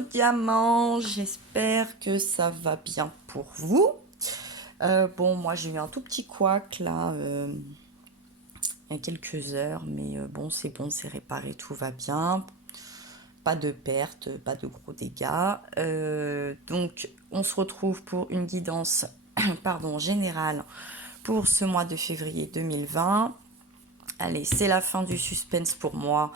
beaux diamants, j'espère que ça va bien pour vous. Bon, moi j'ai eu un tout petit couac là, il y a quelques heures, mais bon, c'est réparé, tout va bien. Pas de perte, pas de gros dégâts. Donc, on se retrouve pour une guidance pardon, générale pour ce mois de février 2020. Allez, c'est la fin du suspense pour moi.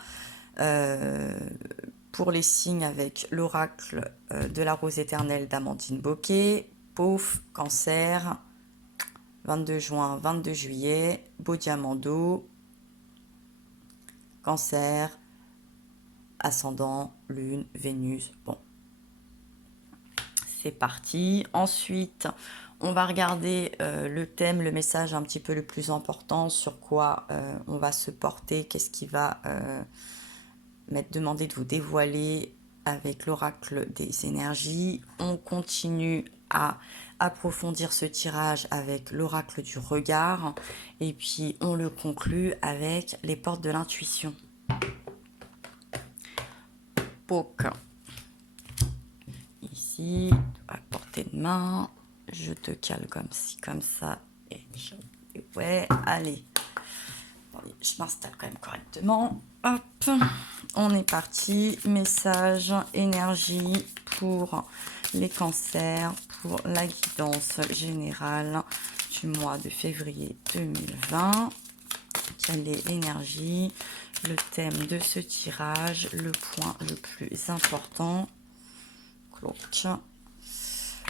Pour les signes avec l'oracle de la rose éternelle d'Amandine Bocquet, Pouf, Cancer, 22 juin, 22 juillet, Beau Diamant d'eau, Cancer, Ascendant, Lune, Vénus. Bon, c'est parti. Ensuite, on va regarder le thème, le message un petit peu le plus important, sur quoi on va se porter, qu'est-ce qui va m'être demandé de vous dévoiler avec l'oracle des énergies. On continue à approfondir ce tirage avec l'oracle du regard et puis on le conclut avec les portes de l'intuition. Poc. Ici, à portée de main, je te cale comme ci, comme ça. Et ouais, allez. Je m'installe quand même correctement. Hop, on est parti. Message, énergie pour les cancers, pour la guidance générale du mois de février 2020. Quelle est l'énergie, le thème de ce tirage, le point le plus important. Cloque.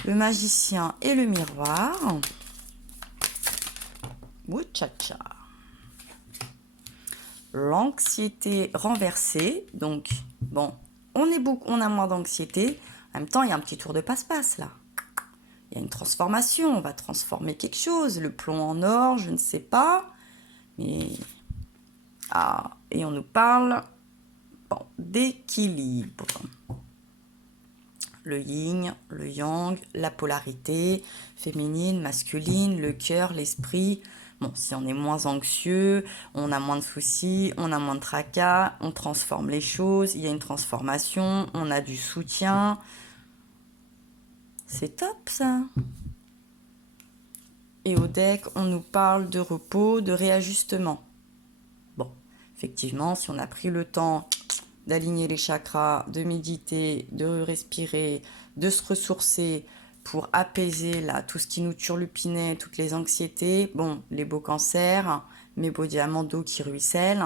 Le magicien et le miroir. Muchacha. L'anxiété renversée. Donc, bon, on a moins d'anxiété. En même temps, il y a un petit tour de passe-passe là. Il y a une transformation. On va transformer quelque chose. Le plomb en or, je ne sais pas. Mais. Ah, et on nous parle d'équilibre. Le yin, le yang, la polarité féminine, masculine, le cœur, l'esprit. Bon, si on est moins anxieux, on a moins de soucis, on a moins de tracas, on transforme les choses, il y a une transformation, on a du soutien. C'est top ça. Et au deck, on nous parle de repos, de réajustement. Bon, effectivement, si on a pris le temps d'aligner les chakras, de méditer, de respirer, de se ressourcer pour apaiser là tout ce qui nous turlupinait, toutes les anxiétés. Bon, les beaux cancers, mes beaux diamants d'eau qui ruissellent.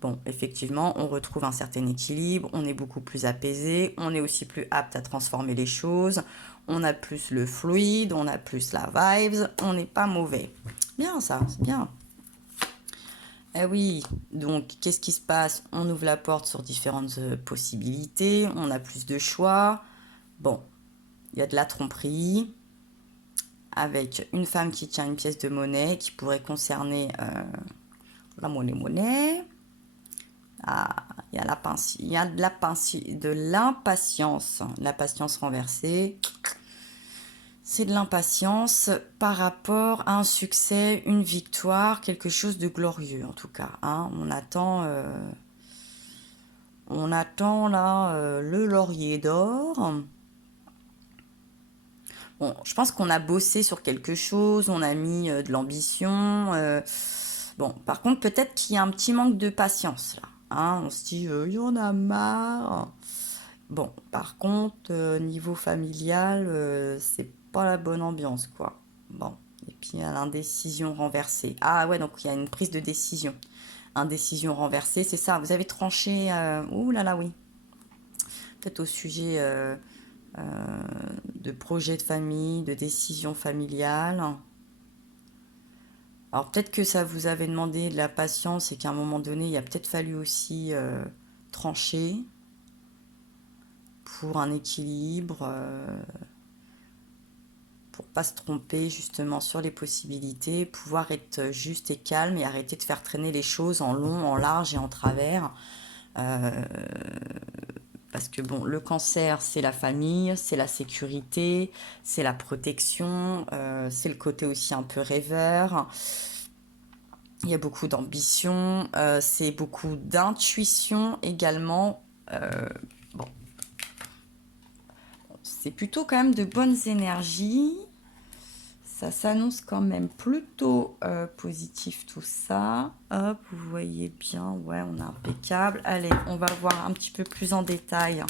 Bon, effectivement, on retrouve un certain équilibre, on est beaucoup plus apaisé, on est aussi plus apte à transformer les choses, on a plus le fluide, on a plus la vibes, on n'est pas mauvais. Bien ça, c'est bien. Eh oui, donc qu'est-ce qui se passe? On ouvre la porte sur différentes possibilités, on a plus de choix. Bon, il y a de la tromperie avec une femme qui tient une pièce de monnaie qui pourrait concerner la monnaie. Ah, il y a de l'impatience, la patience renversée. C'est de l'impatience par rapport à un succès, une victoire, quelque chose de glorieux en tout cas. Hein. On attend là le laurier d'or. Bon, je pense qu'on a bossé sur quelque chose, on a mis de l'ambition. Bon, par contre, peut-être qu'il y a un petit manque de patience là. Hein. On se dit, il y en a marre. Bon, par contre, niveau familial, c'est pas la bonne ambiance, quoi. Bon, et puis il y a l'indécision renversée. Ah ouais, donc il y a une prise de décision. Indécision renversée, c'est ça. Vous avez tranché, ouh là là, oui. Peut-être au sujet de projet de famille, de décision familiale. Alors peut-être que ça vous avait demandé de la patience et qu'à un moment donné, il a peut-être fallu aussi trancher pour un équilibre, pour pas se tromper justement sur les possibilités, pouvoir être juste et calme et arrêter de faire traîner les choses en long, en large et en travers. Parce que bon, le cancer, c'est la famille, c'est la sécurité, c'est la protection, c'est le côté aussi un peu rêveur. Il y a beaucoup d'ambition, c'est beaucoup d'intuition également. Bon, c'est plutôt quand même de bonnes énergies. Ça s'annonce quand même plutôt positif tout ça. Hop, vous voyez bien, ouais, on est impeccable. Allez, on va voir un petit peu plus en détail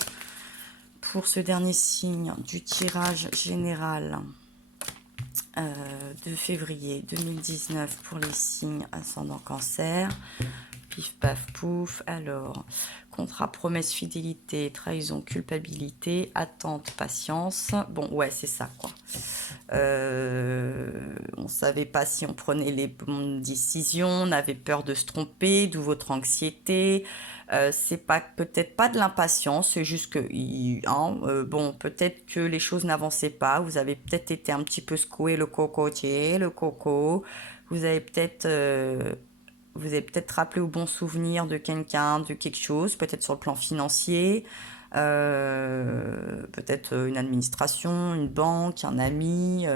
pour ce dernier signe du tirage général de février 2019 pour les signes ascendant cancer. Pif paf pouf. Alors, contrat, promesse, fidélité, trahison, culpabilité, attente, patience. Bon, ouais, c'est ça, quoi. On savait pas si on prenait les bonnes décisions, on avait peur de se tromper, d'où votre anxiété. C'est pas peut-être pas de l'impatience, c'est juste que bon, peut-être que les choses n'avançaient pas. Vous avez peut-être été un petit peu secoué le cocotier, le coco. Vous avez peut-être rappelé au bon souvenir de quelqu'un, de quelque chose, peut-être sur le plan financier, peut-être une administration, une banque, un ami,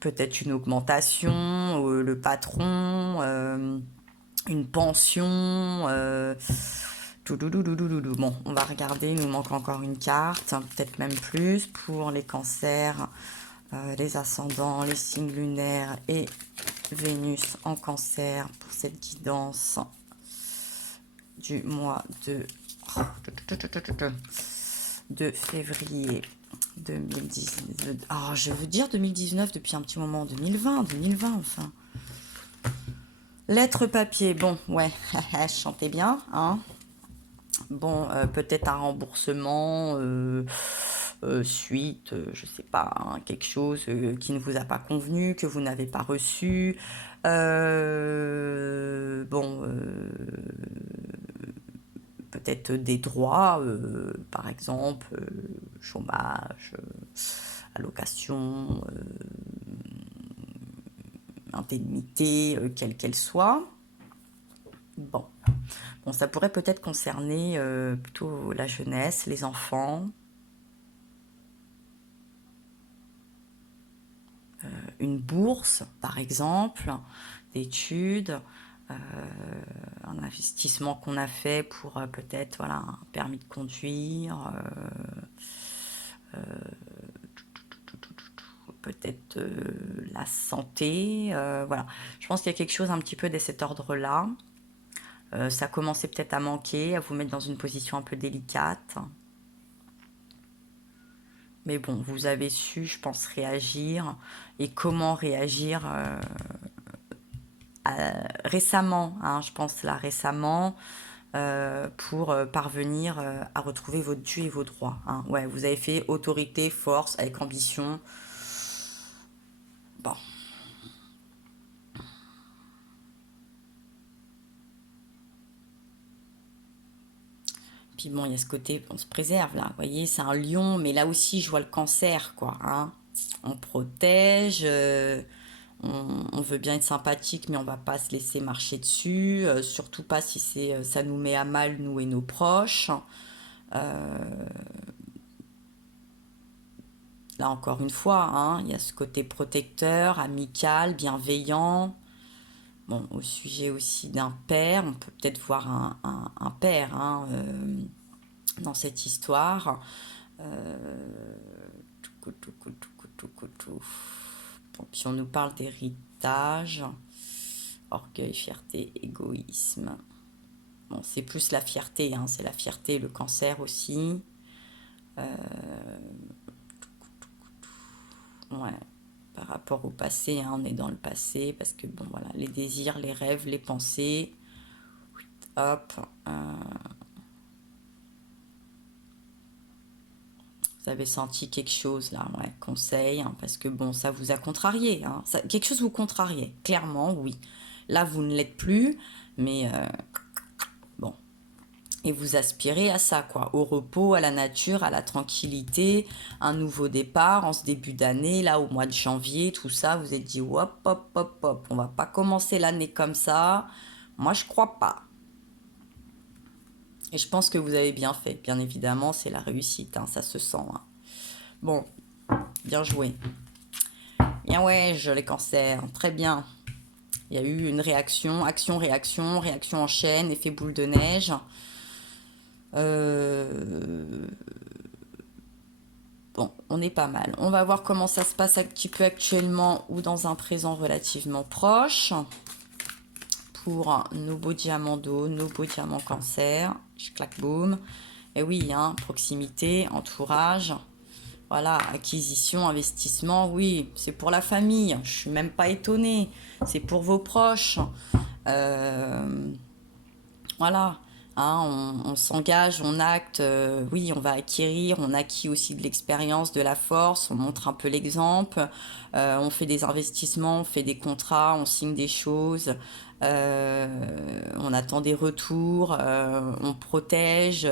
peut-être une augmentation, le patron, une pension. Bon, on va regarder, il nous manque encore une carte, peut-être même plus pour les cancers, les ascendants, les signes lunaires et Vénus en cancer pour cette guidance du mois de février 2019. Oh, je veux dire 2019 depuis un petit moment, 2020 enfin. Lettre papier, bon, ouais, je chantais bien, hein. Bon, peut-être un remboursement suite, je sais pas, hein, quelque chose qui ne vous a pas convenu, que vous n'avez pas reçu. Bon, peut-être des droits, par exemple, chômage, allocation, indemnité, quelle qu'elle soit. Bon, ça pourrait peut-être concerner plutôt la jeunesse, les enfants. Une bourse, par exemple, d'études, un investissement qu'on a fait pour peut-être voilà, un permis de conduire, peut-être la santé, voilà. Je pense qu'il y a quelque chose un petit peu de cet ordre-là. Ça commençait peut-être à manquer, à vous mettre dans une position un peu délicate. Mais bon, vous avez su, je pense, réagir. Et comment réagir récemment, hein, je pense là récemment, pour parvenir à retrouver votre dû et vos droits. Hein. Ouais, vous avez fait autorité, force, avec ambition. Bon. Puis bon, il y a ce côté, on se préserve là. Vous voyez, c'est un lion, mais là aussi, je vois le cancer, quoi. Hein. On protège, on veut bien être sympathique, mais on va pas se laisser marcher dessus. Surtout pas si ça nous met à mal, nous et nos proches. Là, encore une fois, hein, il y a ce côté protecteur, amical, bienveillant. Bon, au sujet aussi d'un père, on peut peut-être voir un père hein, dans cette histoire. Bon, puis on nous parle d'héritage, orgueil, fierté, égoïsme. Bon, c'est plus la fierté, hein, c'est la fierté, le cancer aussi. Ouais, par rapport au passé, hein, on est dans le passé, parce que bon, voilà, les désirs, les rêves, les pensées, hop, vous avez senti quelque chose là, ouais, conseil, hein, parce que bon, ça vous a contrarié, hein, quelque chose vous contrariait, clairement, oui. Là, vous ne l'êtes plus, mais bon. Et vous aspirez à ça, quoi, au repos, à la nature, à la tranquillité, un nouveau départ en ce début d'année, là, au mois de janvier, tout ça, vous êtes dit, hop, hop, hop, hop, on va pas commencer l'année comme ça. Moi, je crois pas. Et je pense que vous avez bien fait. Bien évidemment, c'est la réussite, hein, ça se sent. Hein. Bon, bien joué. Bien ouais, je les cancers, très bien. Il y a eu une réaction, action, réaction en chaîne, effet boule de neige. Bon, on est pas mal. On va voir comment ça se passe un petit peu actuellement ou dans un présent relativement proche. Pour nos beaux diamants d'eau, nos beaux diamants cancer. Clac, boum. Et oui, hein, proximité, entourage. Voilà, acquisition, investissement, oui, c'est pour la famille. Je suis même pas étonnée. C'est pour vos proches. Euh, voilà, hein, on s'engage, on acte, oui, on va acquérir, on acquit aussi de l'expérience, de la force, on montre un peu l'exemple, on fait des investissements, on fait des contrats, on signe des choses, on attend des retours, on protège,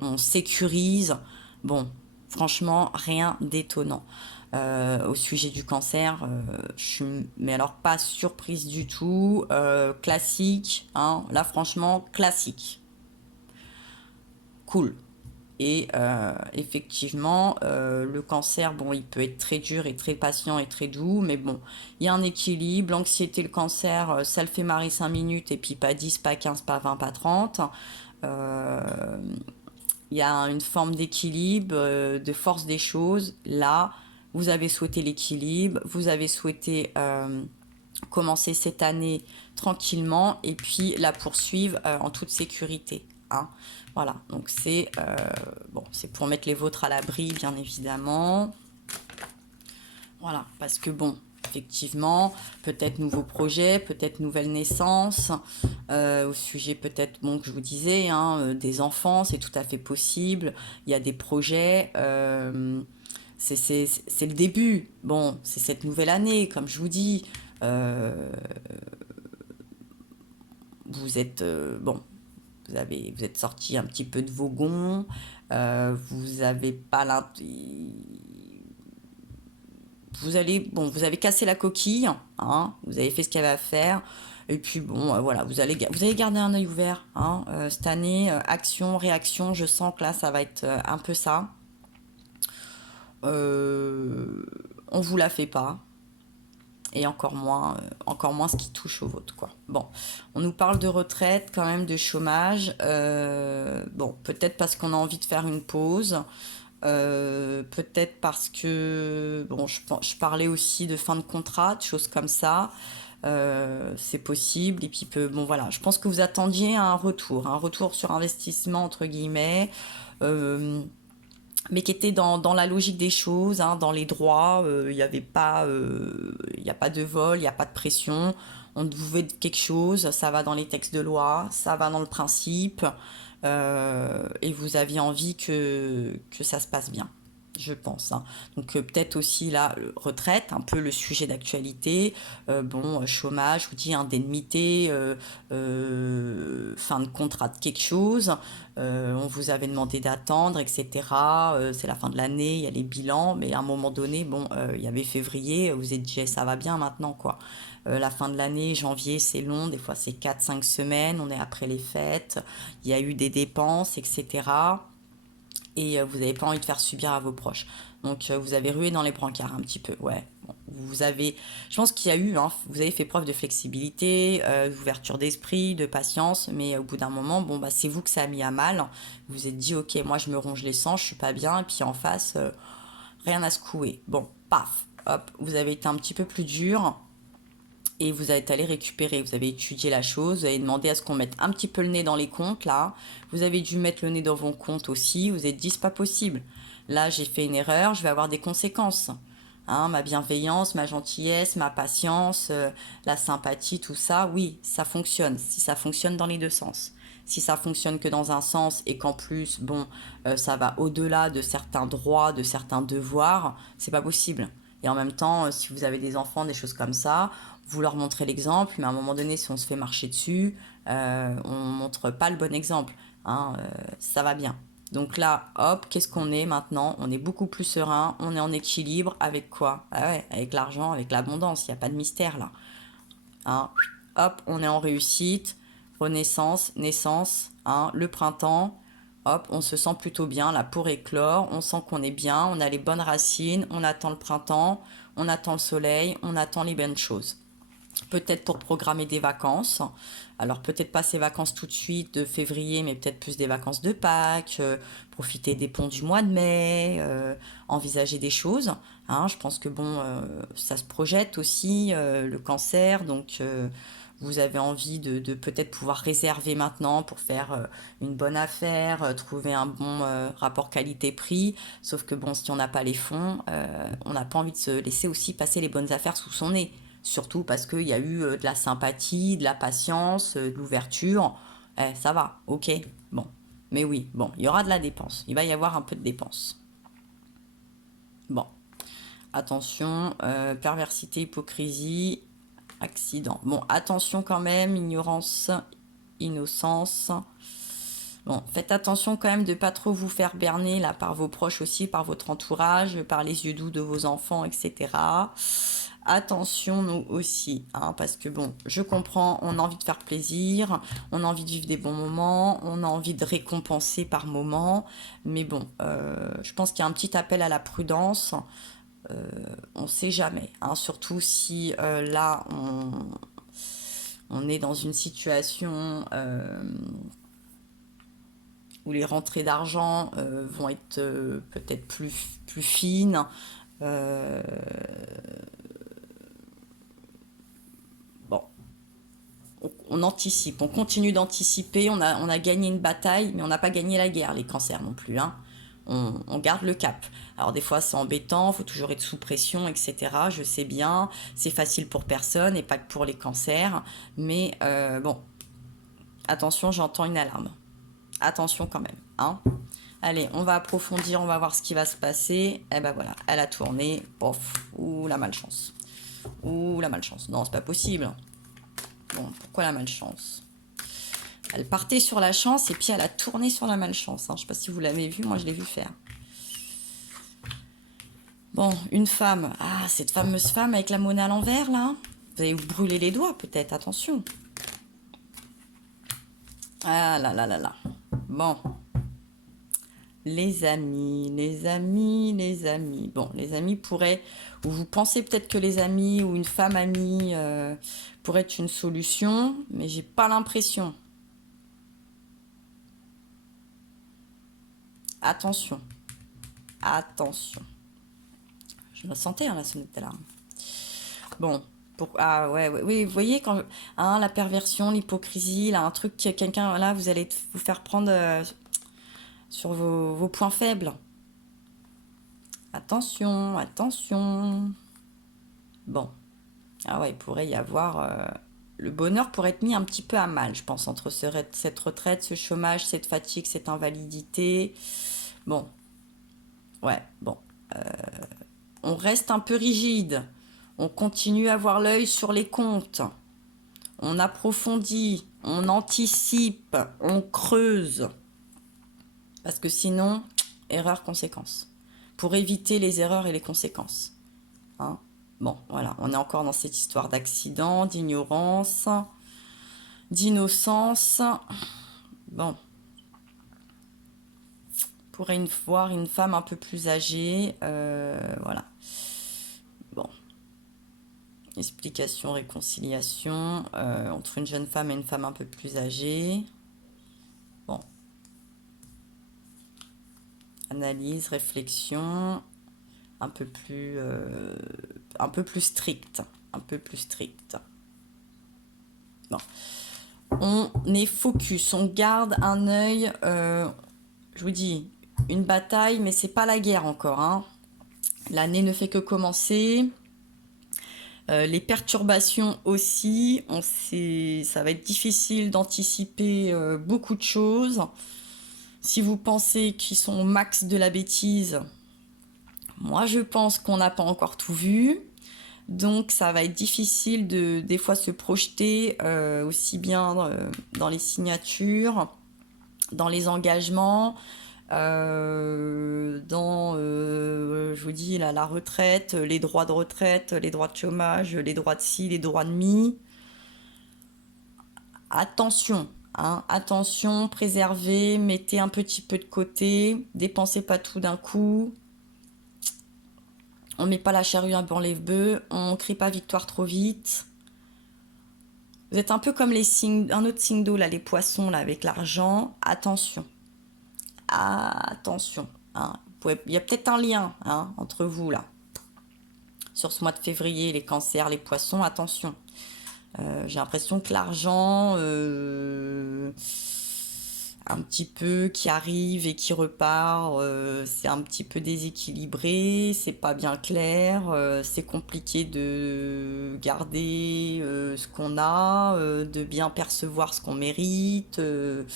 on sécurise. Bon, franchement, rien d'étonnant. Au sujet du cancer, je suis mais alors pas surprise du tout, classique, hein, là franchement classique, cool. Et effectivement, le cancer, bon, il peut être très dur et très patient et très doux, mais bon, il y a un équilibre. L'anxiété, le cancer, ça le fait marrer 5 minutes, et puis pas 10, pas 15, pas 20, pas 30. Euh, il y a une forme d'équilibre, de force des choses. Là, vous avez souhaité l'équilibre, vous avez souhaité commencer cette année tranquillement et puis la poursuivre en toute sécurité. Hein. Voilà, donc c'est bon, c'est pour mettre les vôtres à l'abri, bien évidemment. Voilà, parce que bon, effectivement, peut-être nouveaux projets, peut-être nouvelle naissance, au sujet peut-être, bon, que je vous disais, hein, des enfants, c'est tout à fait possible. Il y a des projets, c'est le début. Bon, c'est cette nouvelle année, comme je vous dis. Euh, vous êtes, bon, vous êtes sorti un petit peu de vos gonds, vous avez pas vous allez, bon, vous avez cassé la coquille, hein, vous avez fait ce qu'il y avait à faire, et puis bon, voilà, vous allez garder un œil ouvert, hein, cette année, action, réaction, je sens que là, ça va être un peu ça. Euh, on vous la fait pas, et encore moins ce qui touche au vôtre, quoi. Bon, on nous parle de retraite, quand même, de chômage, bon, peut-être parce qu'on a envie de faire une pause. Peut-être parce que bon, je parlais aussi de fin de contrat, de choses comme ça. C'est possible. Et puis bon voilà, je pense que vous attendiez un retour sur investissement entre guillemets, euh, mais qui était dans la logique des choses, hein, dans les droits. Il n'y avait pas, il y a pas de vol, il n'y a pas de pression. On vous veut quelque chose, ça va dans les textes de loi, ça va dans le principe, et vous aviez envie que ça se passe bien, je pense. Hein. Donc peut-être aussi la retraite, un peu le sujet d'actualité, bon, chômage, je vous dis indemnité, fin de contrat de quelque chose, on vous avait demandé d'attendre, etc. C'est la fin de l'année, il y a les bilans, mais à un moment donné, bon, il y avait février, vous êtes dit, ça va bien maintenant, quoi. La fin de l'année, janvier, c'est long, des fois c'est 4, 5 semaines, on est après les fêtes, il y a eu des dépenses, etc. Et vous n'avez pas envie de faire subir à vos proches. Donc vous avez rué dans les brancards un petit peu, ouais. Bon, vous avez, je pense qu'il y a eu, hein, vous avez fait preuve de flexibilité, d'ouverture d'esprit, de patience, mais au bout d'un moment, bon bah c'est vous que ça a mis à mal. Vous vous êtes dit, ok, moi je me ronge les sangs, je suis pas bien, et puis en face, rien à secouer. Bon, paf, hop, vous avez été un petit peu plus dur et vous êtes allé récupérer, vous avez étudié la chose, vous avez demandé à ce qu'on mette un petit peu le nez dans les comptes, là. Vous avez dû mettre le nez dans vos comptes aussi, vous vous êtes dit, c'est pas possible. Là, j'ai fait une erreur, je vais avoir des conséquences. Hein, ma bienveillance, ma gentillesse, ma patience, la sympathie, tout ça, oui, ça fonctionne. Si ça fonctionne dans les deux sens. Si ça fonctionne que dans un sens et qu'en plus, bon, ça va au-delà de certains droits, de certains devoirs, c'est pas possible. Et en même temps, si vous avez des enfants, des choses comme ça, vous leur montrez l'exemple, mais à un moment donné, si on se fait marcher dessus, on montre pas le bon exemple. Hein, ça va bien. Donc là, hop, qu'est-ce qu'on est maintenant? On est beaucoup plus serein, on est en équilibre avec quoi? Ah ouais, avec l'argent, avec l'abondance, il n'y a pas de mystère là. Hein, hop, on est en réussite, renaissance, naissance, hein, le printemps, hop, on se sent plutôt bien là pour éclore, on sent qu'on est bien, on a les bonnes racines, on attend le printemps, on attend le soleil, on attend les bonnes choses. peut-être pour programmer des vacances. Alors peut-être pas ces vacances tout de suite de février, mais peut-être plus des vacances de Pâques, profiter des ponts du mois de mai, envisager des choses. Hein. Je pense que bon, ça se projette aussi, le cancer, donc vous avez envie de peut-être pouvoir réserver maintenant pour faire une bonne affaire, trouver un bon rapport qualité-prix. Sauf que bon, si on n'a pas les fonds, on n'a pas envie de se laisser aussi passer les bonnes affaires sous son nez. Surtout parce qu'il y a eu de la sympathie, de la patience, de l'ouverture. Ça va, ok, bon. Mais oui, bon, il y aura de la dépense. Il va y avoir un peu de dépense. Bon, attention, perversité, hypocrisie, accident. Bon, attention quand même, ignorance, innocence. Bon, faites attention quand même de pas trop vous faire berner là par vos proches aussi, par votre entourage, par les yeux doux de vos enfants, etc. Attention nous aussi, hein, parce que bon, je comprends, on a envie de faire plaisir, on a envie de vivre des bons moments, on a envie de récompenser par moment, mais bon, je pense qu'il y a un petit appel à la prudence. On ne sait jamais, hein, surtout si là on est dans une situation où les rentrées d'argent vont être peut-être plus fines. Euh, bon, on anticipe, on continue d'anticiper, on a gagné une bataille, mais on n'a pas gagné la guerre, les cancers non plus. Hein. On garde le cap. Alors des fois c'est embêtant, il faut toujours être sous pression, etc. Je sais bien, c'est facile pour personne et pas que pour les cancers. Mais bon, attention, j'entends une alarme. Attention quand même. Hein. Allez, on va approfondir, on va voir ce qui va se passer. Et ben voilà, elle a tourné. Pof, ouh la malchance. Ouh la malchance. Non, c'est pas possible. Bon, pourquoi la malchance? Elle partait sur la chance et puis elle a tourné sur la malchance. Hein. Je sais pas si vous l'avez vu, moi je l'ai vu faire. Bon, une femme. Ah, cette fameuse femme avec la monnaie à l'envers, là. Vous allez vous brûler les doigts, peut-être. Attention. Ah là là là là. Bon. Les amis, les amis, les amis. Bon, les amis pourraient... Ou vous pensez peut-être que les amis ou une femme amie pourrait être une solution, mais j'ai pas l'impression. Attention. Attention. Je me sentais, hein, la sonnette d'alarme. Bon. Ah ouais, ouais, oui, vous voyez, quand hein, la perversion, l'hypocrisie, là, un truc, quelqu'un, là, vous allez vous faire prendre sur vos points faibles. Attention, attention. Bon. Ah ouais, il pourrait y avoir... le bonheur pourrait être mis un petit peu à mal, je pense, entre cette retraite, ce chômage, cette fatigue, cette invalidité. Bon. Ouais, bon. On reste un peu rigide. On continue à avoir l'œil sur les comptes. On approfondit, on anticipe, on creuse. Parce que sinon, erreur, conséquence. Pour éviter les erreurs et les conséquences. Hein. Bon, voilà, on est encore dans cette histoire d'accident, d'ignorance, d'innocence. Bon. Pourrait voir une femme un peu plus âgée. Voilà. Bon. Explication, réconciliation entre une jeune femme et une femme un peu plus âgée. Bon. Analyse, réflexion, un peu plus stricte. Un peu plus stricte. Bon. On est focus, on garde un œil, je vous dis, une bataille, mais c'est pas la guerre encore. Hein. L'année ne fait que commencer. Les perturbations aussi, ça va être difficile d'anticiper beaucoup de choses. Si vous pensez qu'ils sont au max de la bêtise, moi je pense qu'on n'a pas encore tout vu. Donc ça va être difficile de des fois se projeter aussi bien dans les signatures, dans les engagements, je vous dis, la retraite, les droits de retraite, les droits de chômage, les droits de ci, les droits de mi. Attention, hein, attention, préservez, mettez un petit peu de côté, dépensez pas tout d'un coup. On met pas la charrue avant les bœufs, on crie pas victoire trop vite. Vous êtes un peu comme les signes, un autre signe d'eau, là, les poissons, là, avec l'argent. Attention. Attention. Hein. Il y a peut-être un lien hein, entre vous, là. Sur ce mois de février, les cancers, les poissons, attention. J'ai l'impression que l'argent, un petit peu qui arrive et qui repart, c'est un petit peu déséquilibré, c'est pas bien clair, c'est compliqué de garder ce qu'on a, de bien percevoir ce qu'on mérite, de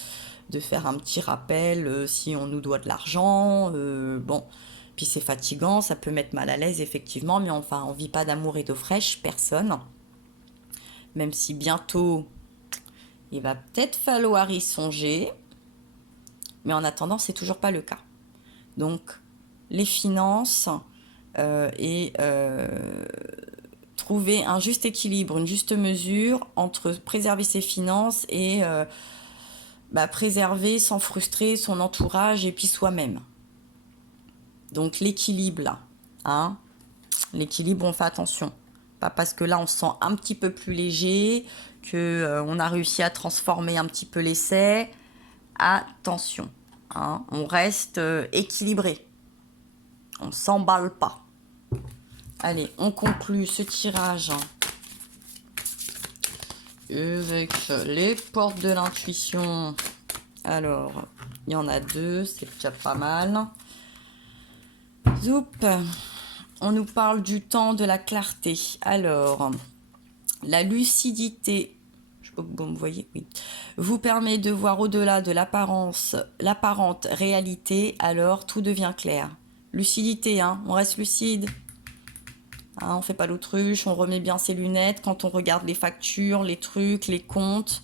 faire un petit rappel si on nous doit de l'argent, bon. Puis c'est fatigant, ça peut mettre mal à l'aise effectivement, mais enfin on vit pas d'amour et d'eau fraîche, personne. Même si bientôt il va peut-être falloir y songer, mais en attendant c'est toujours pas le cas. Donc les finances et trouver un juste équilibre, une juste mesure entre préserver ses finances et préserver sans frustrer son entourage et puis soi-même. Donc l'équilibre là, hein, l'équilibre on fait attention. Pas parce que là on se sent un petit peu plus léger, que on a réussi à transformer un petit peu l'essai. Attention, hein, on reste équilibré. On s'emballe pas. Allez, on conclut ce tirage avec les portes de l'intuition. Alors, il y en a 2, c'est déjà pas mal. Zoup, on nous parle du temps de la clarté. Alors, la lucidité, je sais pas si vous me voyez, oui, vous permet de voir au-delà de l'apparente réalité, alors tout devient clair. Lucidité, hein, on reste lucide. Hein, on fait pas l'autruche, on remet bien ses lunettes quand on regarde les factures, les trucs, les comptes.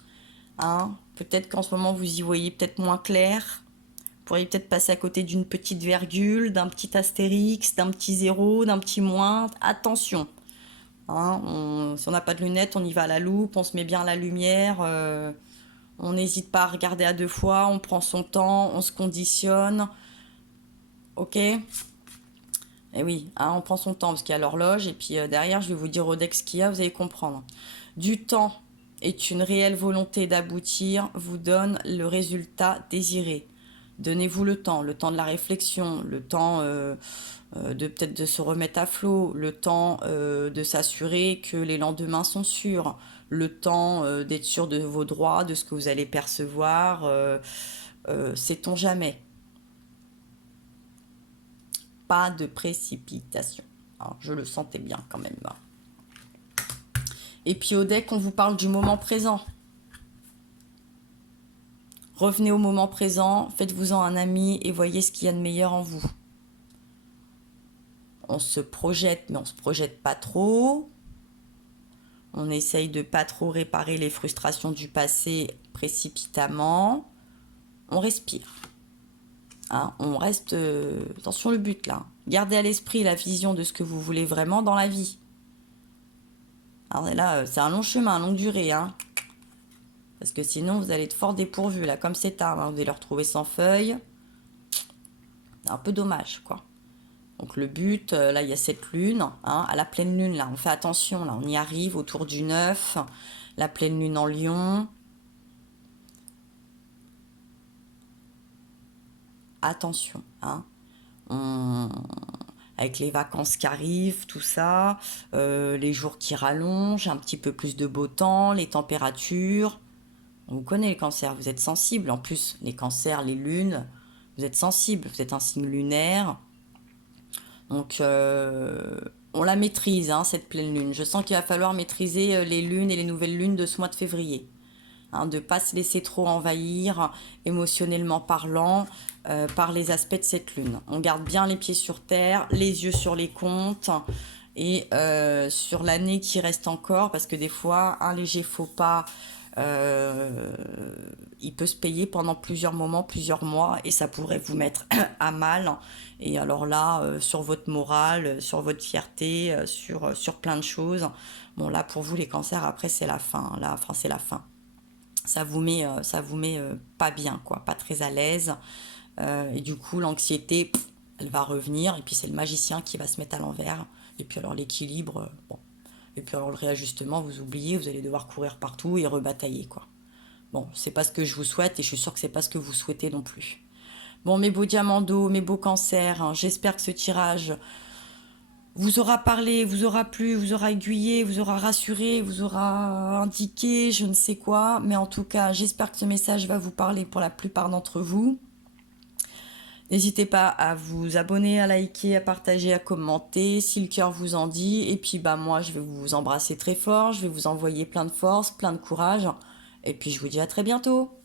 Hein, peut-être qu'en ce moment vous y voyez peut-être moins clair. Vous pourriez peut-être passer à côté d'une petite virgule, d'un petit astérix, d'un petit zéro, d'un petit moins. Attention. Hein, si on n'a pas de lunettes, on y va à la loupe, on se met bien à la lumière. On n'hésite pas à regarder à 2 fois, on prend son temps, on se conditionne. Ok ? Et oui, hein, on prend son temps parce qu'il y a l'horloge et puis derrière je vais vous dire au deck ce qu'il y a, vous allez comprendre. Du temps est une réelle volonté d'aboutir, vous donne le résultat désiré. Donnez-vous le temps de la réflexion, le temps de peut-être de se remettre à flot, le temps de s'assurer que les lendemains sont sûrs, le temps d'être sûr de vos droits, de ce que vous allez percevoir, sait-on jamais. Pas de précipitation. Alors, je le sentais bien quand même. Et puis au deck, on vous parle du moment présent. Revenez au moment présent, faites-vous-en un ami et voyez ce qu'il y a de meilleur en vous. On se projette, mais on ne se projette pas trop. On essaye de pas trop réparer les frustrations du passé précipitamment. On respire. Hein, on reste... attention le but là. Gardez à l'esprit la vision de ce que vous voulez vraiment dans la vie. Alors là, c'est un long chemin, longue durée. Hein. Parce que sinon, vous allez être fort dépourvu. Là, comme cet arbre, hein, vous allez le retrouver sans feuilles. C'est un peu dommage, quoi. Donc le but, là, il y a cette lune. Hein, à la pleine lune, là, on fait attention. Là, on y arrive autour du 9. La pleine lune en Lion. Attention, hein. Avec les vacances qui arrivent, tout ça, les jours qui rallongent, un petit peu plus de beau temps, les températures. Vous connaissez les cancers, vous êtes sensibles. En plus, les cancers, les lunes, vous êtes sensibles, vous êtes un signe lunaire. Donc, on la maîtrise, hein, cette pleine lune. Je sens qu'il va falloir maîtriser les lunes et les nouvelles lunes de ce mois de février. Hein, de ne pas se laisser trop envahir, émotionnellement parlant, par les aspects de cette lune. On garde bien les pieds sur terre, les yeux sur les comptes et sur l'année qui reste encore, parce que des fois, un léger faux pas, il peut se payer pendant plusieurs moments, plusieurs mois, et ça pourrait vous mettre à mal. Et alors là, sur votre morale, sur votre fierté, sur plein de choses. Bon, là, pour vous, les cancers, après, c'est la fin. Là, enfin, c'est la fin. Ça vous met pas bien, quoi, pas très à l'aise. Et du coup, l'anxiété, elle va revenir. Et puis, c'est le magicien qui va se mettre à l'envers. Et puis, alors, l'équilibre, bon, Et puis alors le réajustement, vous oubliez, vous allez devoir courir partout et rebatailler, quoi. Bon, c'est pas ce que je vous souhaite et je suis sûre que c'est pas ce que vous souhaitez non plus. Bon, mes beaux diamants d'eau, mes beaux cancers, hein, j'espère que ce tirage vous aura parlé, vous aura plu, vous aura aiguillé, vous aura rassuré, vous aura indiqué, je ne sais quoi. Mais en tout cas, j'espère que ce message va vous parler pour la plupart d'entre vous. N'hésitez pas à vous abonner, à liker, à partager, à commenter si le cœur vous en dit. Et puis bah moi, je vais vous embrasser très fort, je vais vous envoyer plein de force, plein de courage. Et puis je vous dis à très bientôt.